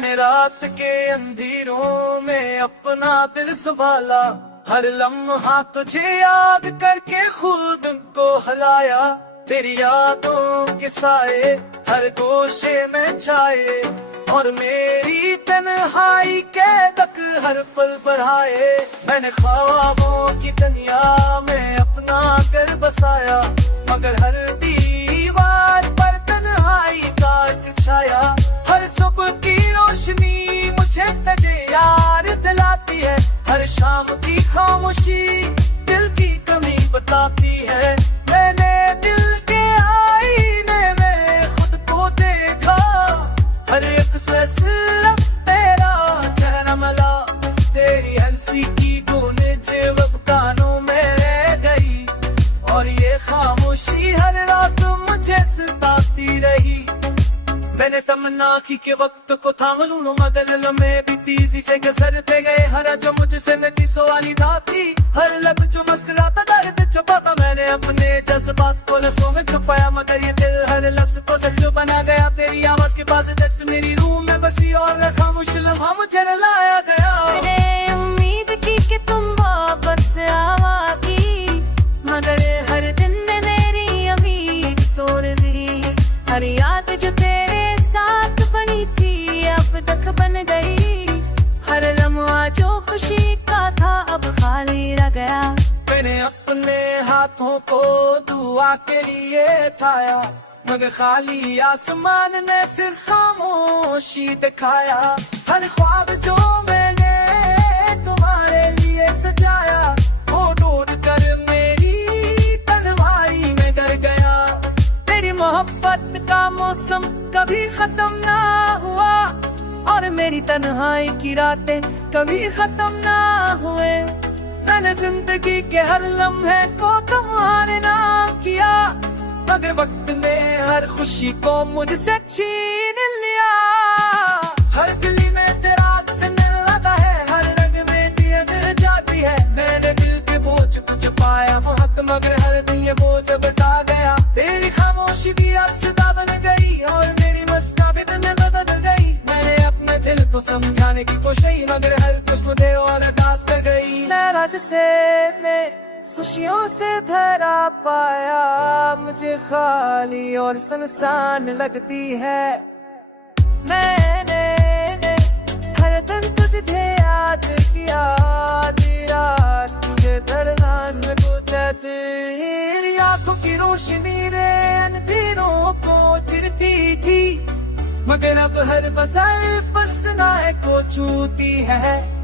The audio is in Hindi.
मैंने रात के अंधेरों में अपना दिल संभाला, हर लम्हा तुझे याद करके खुद को हलाया। तेरी यादों के साए हर गोशे में छाए और मेरी तन्हाई के तक हर पल बढ़ाए। मैंने ख्वाबों की दुनिया में अपना घर बसाया, मगर हर दीवार पर तन्हाई का एक छाया। हर सुबह की रोशनी मुझे तुझे यार दिलाती है, हर शाम की खामोशी दिल की कमी बताती है। मैंने दिल के आईने में खुद को देखा, हर एक फैसला तेरा चेहरा मला। तेरी हंसी की गूंज जब कानों में रह गई और ये खामोशी हर रात मुझे सताती रही। मैंने तमन्ना की के वक्त को थाम लूं, मगर लम्हे भी तेजी से गुजरते गए। हर जो मुझसे नदी सवाली धाती, हर लफ्ज जो मुस्कुराता दर्द छुपाता। मैंने अपने जज्बात को लफ्जों में छुपाया, मगर ये दिल हर लफ्ज को जख्म बना गया। तेरी आवाज के पास दर्द मेरी रूह में बसी और खामोश लम्हा मुझे रुलाया गया। मैंने उम्मीद की कि तुम वापस आओगी, मगर हर दिन में मेरी उम्मीद तोड़ दी। हर याद जो तेरे साथ बनी थी अब तक बन गई, हर लम्हा जो खुशी का था अब खाली रह गया। मैंने अपने हाथों को दुआ के लिए उठाया, मगर खाली आसमान ने सिर्फ खामोशी दिखाया। हर ख्वाब जो मैंने तुम्हारे लिए सजाया, वो टूट कर मेरी तन्हाई में गिर गया। तेरी मोहब्बत का मौसम कभी खत्म ना हुआ और मेरी तन्हाई की रातें कभी खत्म ना हुए। मैंने जिंदगी के हर लम्हे को तुम्हारे नाम किया, मगर वक्त ने हर खुशी को मुझसे छीन लिया। हर गली में तेरा अक्स मिलता है, हर रंग में दिया मिल जाती है। मैंने दिल के बोझ को छुपाया बहुत, मगर हर दिन ये बोझ बता गया। तेरी खामोशी भी अक्सदा बन गई और मेरी मुस्कान भी दिन में बदल गई। मैंने अपने दिल को समझाने की कोशिश, मगर हर कुछ मुझे और अदास कर गई। नाराज से मैं खुशियों से भरा पाया, मुझे खाली और सुनसान लगती है। मैंने हर दिन तुझे याद किया, आधी रात तुझे दरदान में गुजरती। तेरी आंखों की रोशनी ने अंधेरों को चिरती थी, मगर अब हर बसाए पसनाए को छूती है।